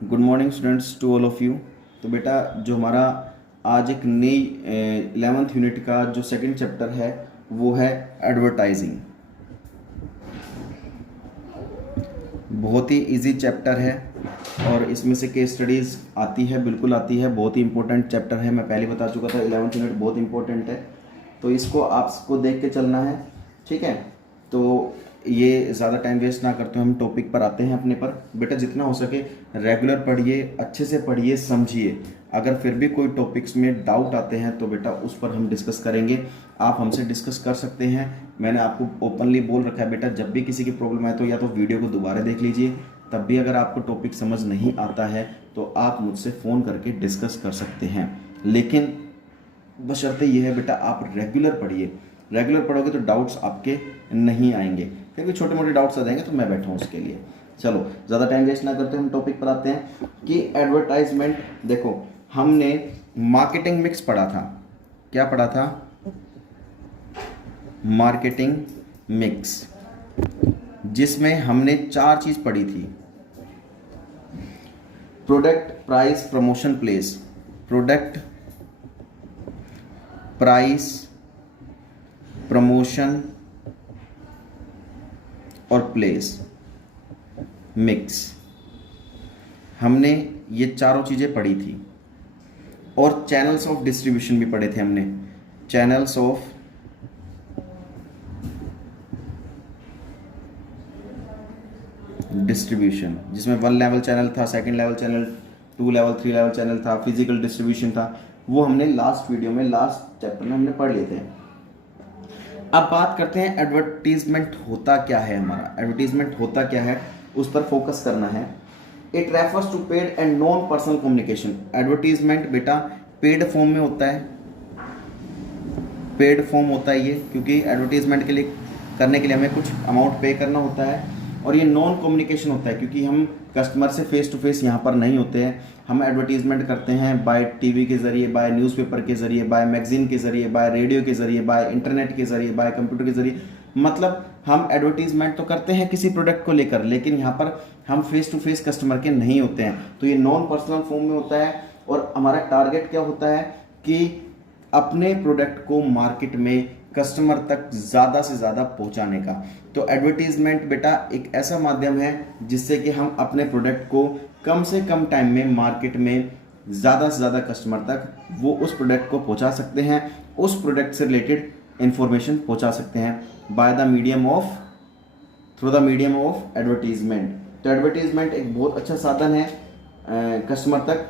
Good morning students to all of you. तो बेटा जो हमारा आज एक नई 11th यूनिट का जो सेकंड चैप्टर है वो है एडवर्टाइजिंग। बहुत ही इजी चैप्टर है और इसमें से केस स्टडीज़ आती है, बिल्कुल आती है। बहुत ही इंपॉर्टेंट चैप्टर है, मैं पहले बता चुका था 11th यूनिट बहुत इंपॉर्टेंट है, तो इसको आपको देख के चलना है। ठीक है, तो ये ज़्यादा टाइम वेस्ट ना करते हुए हम टॉपिक पर आते हैं अपने पर। बेटा जितना हो सके रेगुलर पढ़िए, अच्छे से पढ़िए, समझिए। अगर फिर भी कोई टॉपिक्स में डाउट आते हैं तो बेटा उस पर हम डिस्कस करेंगे, आप हमसे डिस्कस कर सकते हैं। मैंने आपको ओपनली बोल रखा है बेटा, जब भी किसी की प्रॉब्लम आए तो या तो वीडियो को दोबारा देख लीजिए, तब भी अगर आपको टॉपिक समझ नहीं आता है तो आप मुझसे फ़ोन करके डिस्कस कर सकते हैं। लेकिन बशर्ते यह है बेटा आप रेगुलर पढ़िए, रेगुलर पढ़ोगे तो डाउट्स आपके नहीं आएंगे। फिर भी छोटे मोटे डाउट्स आ जाएंगे तो मैं बैठा हूँ उसके लिए। चलो ज़्यादा टाइम वेस्ट ना करते हम टॉपिक पर आते हैं कि एडवर्टाइजमेंट। देखो हमने मार्केटिंग मिक्स पढ़ा था। क्या पढ़ा था? मार्केटिंग मिक्स, जिसमें हमने चार चीज़ पढ़ी थी: product, price, promotion, place. Product, price, promotion और प्लेस, मिक्स। हमने ये चारों चीज़ें पढ़ी थी। और चैनल्स ऑफ डिस्ट्रीब्यूशन भी पढ़े थे हमने। चैनल्स ऑफ डिस्ट्रीब्यूशन, जिसमें 1 लेवल चैनल था, second level channel, 2 level, 3 level channel था, फिजिकल डिस्ट्रीब्यूशन था। वो हमने लास्ट वीडियो में, लास्ट चैप्टर में हमने पढ़ लिए थे। अब बात करते हैं एडवर्टीजमेंट होता क्या है। हमारा एडवर्टीजमेंट होता क्या है उस पर फोकस करना है। It refers to paid and non personal communication. Advertisement बेटा पेड फॉर्म में होता है, पेड फॉर्म होता है ये, क्योंकि एडवर्टीजमेंट के लिए करने के लिए हमें कुछ अमाउंट पे करना होता है। और ये नॉन कम्युनिकेशन होता है क्योंकि हम कस्टमर से फेस टू फेस यहाँ पर नहीं होते हैं। हम एडवर्टीजमेंट करते हैं बाय टीवी के ज़रिए, बाय न्यूज़पेपर के ज़रिए, बाय मैगजीन के ज़रिए, बाय रेडियो के ज़रिए, बाय इंटरनेट के ज़रिए, बाय कंप्यूटर के ज़रिए। मतलब हम एडवर्टीजमेंट तो करते हैं किसी प्रोडक्ट को लेकर, लेकिन यहाँ पर हम फेस टू फेस कस्टमर के नहीं होते हैं। तो ये नॉन पर्सनल फॉर्म में होता है। और हमारा टारगेट क्या होता है कि अपने प्रोडक्ट को मार्केट में कस्टमर तक ज़्यादा से ज़्यादा पहुंचाने का। तो एडवर्टीजमेंट बेटा एक ऐसा माध्यम है जिससे कि हम अपने प्रोडक्ट को कम से कम टाइम में मार्केट में ज़्यादा से ज़्यादा कस्टमर तक वो उस प्रोडक्ट को पहुंचा सकते हैं, उस प्रोडक्ट से रिलेटेड इंफॉर्मेशन पहुंचा सकते हैं by the medium of, through the medium of advertisement. तो एडवर्टीजमेंट एक बहुत अच्छा साधन है कस्टमर तक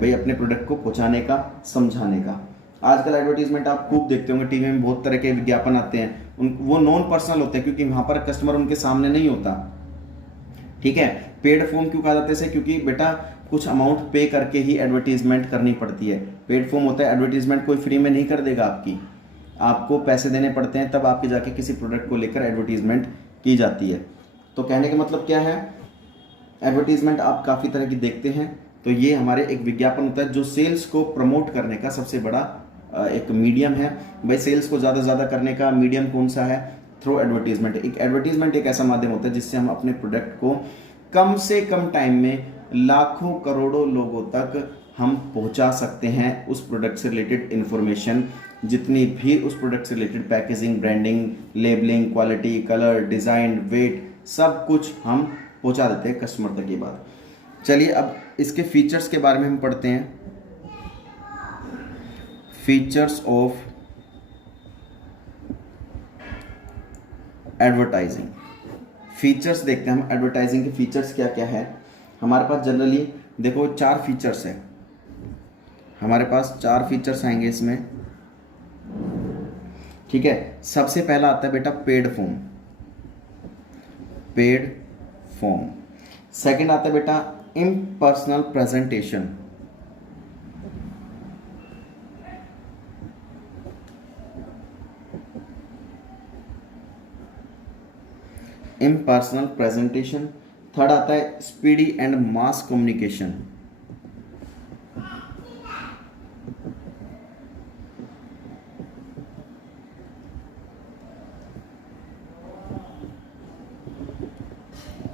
भाई अपने प्रोडक्ट को पहुंचाने का, समझाने का। आजकल एडवर्टीजमेंट आप खूब देखते होंगे, टीवी में बहुत तरह के विज्ञापन आते हैं। वो नॉन पर्सनल होते हैं क्योंकि वहाँ पर कस्टमर उनके सामने नहीं होता। ठीक है, पेड फॉर्म क्यों कहा जाता है इसे? क्योंकि बेटा कुछ अमाउंट पे करके ही एडवर्टीजमेंट करनी पड़ती है। पेड फॉर्म होता है, एडवर्टीजमेंट कोई फ्री में नहीं कर देगा आपकी, आपको पैसे देने पड़ते हैं, तब आपके जाके किसी प्रोडक्ट को लेकर एडवर्टीजमेंट की जाती है। तो कहने का मतलब क्या है, एडवर्टीजमेंट आप काफ़ी तरह की देखते हैं। तो ये हमारे एक विज्ञापन होता है जो सेल्स को प्रमोट करने का सबसे बड़ा एक मीडियम है। भाई सेल्स को ज़्यादा से ज़्यादा करने का मीडियम कौन सा है? Through advertisement. एक एडवर्टीजमेंट एक ऐसा माध्यम होता है जिससे हम अपने प्रोडक्ट को कम से कम टाइम में लाखों करोड़ों लोगों तक हम पहुंचा सकते हैं। उस प्रोडक्ट से रिलेटेड इंफॉर्मेशन जितनी भी उस प्रोडक्ट से related, packaging, branding, labelling, quality, colour, design, weight, सब कुछ हम पहुंचा देते हैं कस्टमर तक। ये बात चलिए अब इसके फीचर्स के बारे में हम पढ़ते हैं। Features of advertising. फीचर्स देखते हैं हम, एडवर्टाइजिंग के फीचर्स क्या क्या है। हमारे पास जनरली देखो 4 फीचर्स है, हमारे पास 4 फीचर्स आएंगे इसमें। ठीक है, सबसे पहला आता है बेटा paid form, paid form. Second आता है बेटा impersonal presentation, impersonal presentation. Third आता है स्पीडी एंड मास कम्युनिकेशन,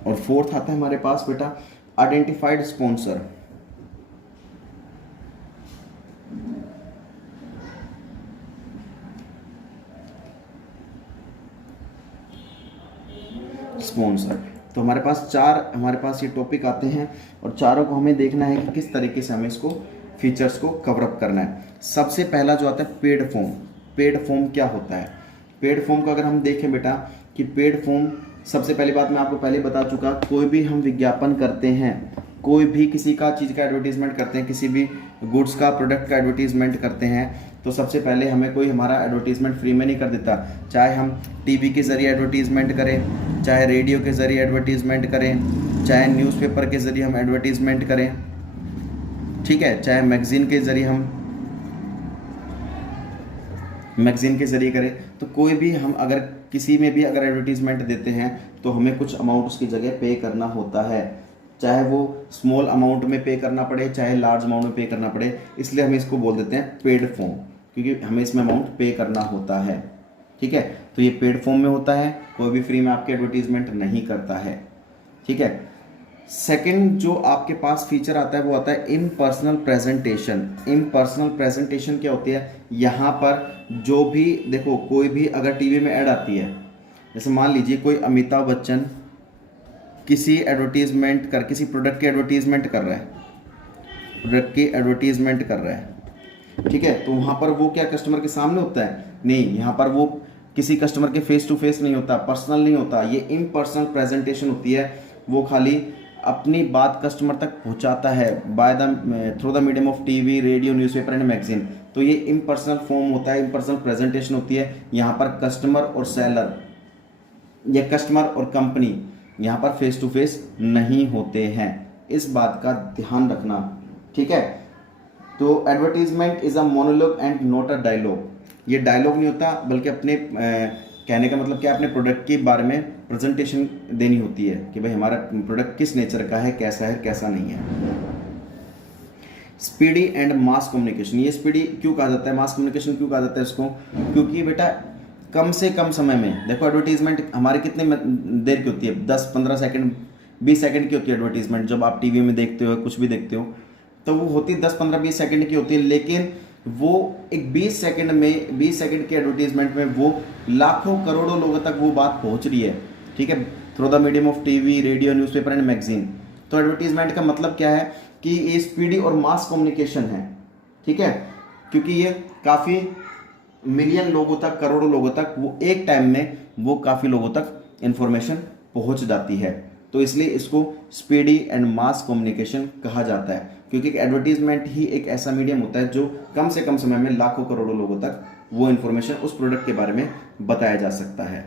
और फोर्थ आता है हमारे पास बेटा आइडेंटिफाइड स्पॉन्सर, स्पॉन्सर। तो हमारे पास ये टॉपिक आते हैं और चारों को हमें देखना है कि किस तरीके से हमें इसको फीचर्स को कवर अप करना है। सबसे पहला जो आता है पेड फॉर्म। पेड फॉर्म क्या होता है? पेड फॉर्म को अगर हम देखें बेटा कि पेड फॉर्म, सबसे पहली बात मैं आपको पहले बता चुका, कोई भी हम विज्ञापन करते हैं, कोई भी किसी का चीज़ का एडवर्टीजमेंट करते हैं, किसी भी गुड्स का प्रोडक्ट का एडवर्टीजमेंट करते हैं, तो सबसे पहले हमें कोई हमारा एडवर्टीजमेंट फ्री में नहीं कर देता। चाहे हम टीवी के ज़रिए एडवर्टीजमेंट करें, चाहे रेडियो के ज़रिए एडवर्टीजमेंट करें, चाहे न्यूज़पेपर के ज़रिए हम एडवर्टीजमेंट करें, ठीक है, चाहे मैगज़ीन के ज़रिए करें, तो कोई भी हम अगर किसी में भी अगर एडवर्टीजमेंट देते हैं तो हमें कुछ अमाउंट उसकी जगह पे करना होता है, चाहे वो स्मॉल अमाउंट में पे करना पड़े, चाहे लार्ज अमाउंट में पे करना पड़े। इसलिए हम इसको बोल देते हैं पेड फॉर्म, क्योंकि हमें इसमें अमाउंट पे करना होता है, ठीक है। तो ये पेड फॉर्म में होता है, कोई भी फ्री में आपके एडवर्टीजमेंट नहीं करता है, ठीक है। सेकंड जो आपके पास फीचर आता है वो आता है इम्पर्सनल प्रेजेंटेशन। इम्पर्सनल प्रेजेंटेशन क्या होती है? यहाँ पर जो भी देखो, कोई भी अगर टीवी में ऐड आती है, जैसे मान लीजिए कोई अमिताभ बच्चन किसी प्रोडक्ट की एडवर्टीजमेंट कर रहा है, ठीक है, तो वहाँ पर वो क्या कस्टमर के सामने होता है? नहीं, यहाँ पर वो किसी कस्टमर के फेस टू फेस नहीं होता, पर्सनल नहीं होता, ये इम्पर्सनल प्रेजेंटेशन होती है। वो खाली अपनी बात कस्टमर तक पहुंचाता है through the medium of TV, radio, newspaper and magazine. तो ये इम्पर्सनल फॉर्म होता है, इम्पर्सनल प्रेजेंटेशन होती है। यहाँ पर कस्टमर और सेलर या कस्टमर और कंपनी यहाँ पर फेस टू फेस नहीं होते हैं, इस बात का ध्यान रखना, ठीक है। तो advertisement is a monologue and not a dialogue. ये डायलॉग नहीं होता, बल्कि अपने कहने का मतलब क्या, अपने प्रोडक्ट के बारे में प्रेजेंटेशन देनी होती है कि भाई हमारा प्रोडक्ट किस नेचर का है, कैसा नहीं है। Speedy and mass communication. ये स्पीडी क्यों कहा जाता है, मास कम्युनिकेशन क्यों कहा जाता है इसको? क्योंकि बेटा कम से कम समय में, देखो एडवर्टीजमेंट हमारी कितने देर की होती है? 10-15 सेकंड, 20 सेकंड की होती है एडवर्टीजमेंट। जब आप टीवी में देखते हो, कुछ भी देखते हो, तो वो होती है 10-15-20 सेकंड की होती है। लेकिन वो एक 20 सेकंड के एडवर्टीजमेंट में वो लाखों करोड़ों लोगों तक वो बात पहुंच रही है, ठीक है, through the medium of TV, radio, newspaper and magazine. तो एडवर्टीजमेंट का मतलब क्या है कि ये स्पीडी और मास कम्युनिकेशन है, ठीक है, क्योंकि ये काफ़ी मिलियन लोगों तक, करोड़ों लोगों तक वो एक टाइम में वो काफ़ी लोगों तक इंफॉर्मेशन पहुंच जाती है। तो इसलिए इसको स्पीडी एंड मास कम्युनिकेशन कहा जाता है, क्योंकि एडवर्टीजमेंट ही एक ऐसा मीडियम होता है जो कम से कम समय में लाखों करोड़ों लोगों तक वो इंफॉर्मेशन उस प्रोडक्ट के बारे में बताया जा सकता है।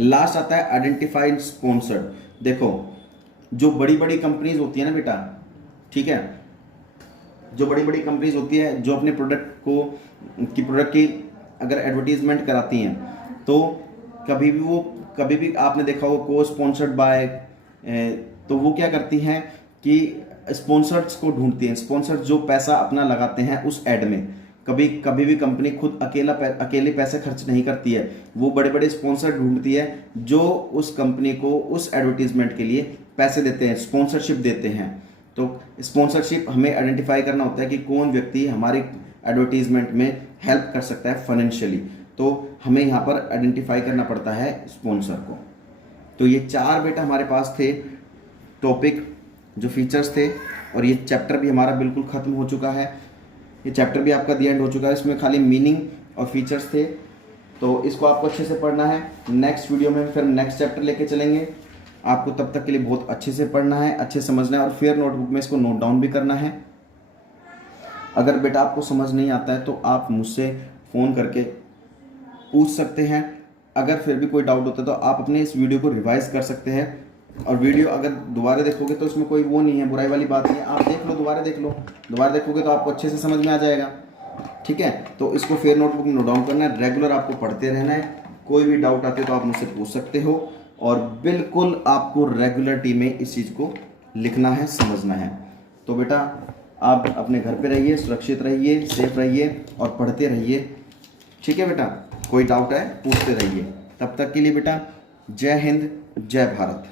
लास्ट आता है आइडेंटिफाइड स्पॉन्सर्ड। देखो जो बड़ी बड़ी कंपनीज होती है ना बेटा, ठीक है, जो बड़ी बड़ी कंपनीज होती है जो अपने प्रोडक्ट की अगर एडवर्टीजमेंट कराती हैं, तो कभी भी आपने देखा होगा को स्पॉन्सर्ड बाय, तो वो क्या करती हैं कि स्पॉन्सर्स को ढूंढती हैं, स्पॉन्सर्स जो पैसा अपना लगाते हैं उस एड में। कभी भी कंपनी खुद अकेले पैसे खर्च नहीं करती है, वो बड़े बड़े स्पॉन्सर ढूंढती है जो उस कंपनी को उस एडवर्टीजमेंट के लिए पैसे देते हैं, स्पॉन्सरशिप देते हैं। तो स्पॉन्सरशिप हमें आइडेंटिफाई करना होता है कि कौन व्यक्ति हमारी एडवर्टीजमेंट में हेल्प कर सकता है फाइनेंशियली, तो हमें यहाँ पर आइडेंटिफाई करना पड़ता है स्पॉन्सर को। तो ये 4 बेटा हमारे पास थे टॉपिक जो फीचर्स थे, और ये चैप्टर भी हमारा बिल्कुल ख़त्म हो चुका है। ये चैप्टर भी आपका दी एंड हो चुका है, इसमें खाली मीनिंग और फीचर्स थे, तो इसको आपको अच्छे से पढ़ना है। नेक्स्ट वीडियो में फिर नेक्स्ट चैप्टर लेके चलेंगे। आपको तब तक के लिए बहुत अच्छे से पढ़ना है, अच्छे समझना है, और फिर नोटबुक में इसको नोट डाउन भी करना है। अगर बेटा आपको समझ नहीं आता है तो आप मुझसे फ़ोन करके पूछ सकते हैं। अगर फिर भी कोई डाउट होता है तो आप अपने इस वीडियो को रिवाइज़ कर सकते हैं, और वीडियो अगर दोबारा देखोगे तो इसमें कोई वो नहीं है, बुराई वाली बात नहीं है। आप देख लो, दोबारा देखोगे तो आपको अच्छे से समझ में आ जाएगा, ठीक है। तो इसको फिर नोटबुक में नोट डाउन करना है, रेगुलर आपको पढ़ते रहना है। कोई भी डाउट आते तो आप मुझसे पूछ सकते हो, और बिल्कुल आपको रेगुलरिटी में इस चीज़ को लिखना है, समझना है। तो बेटा आप अपने घर पे रहिए, सुरक्षित रहिए, सेफ रहिए और पढ़ते रहिए, ठीक है बेटा। कोई डाउट है पूछते रहिए। तब तक के लिए बेटा जय हिंद, जय भारत।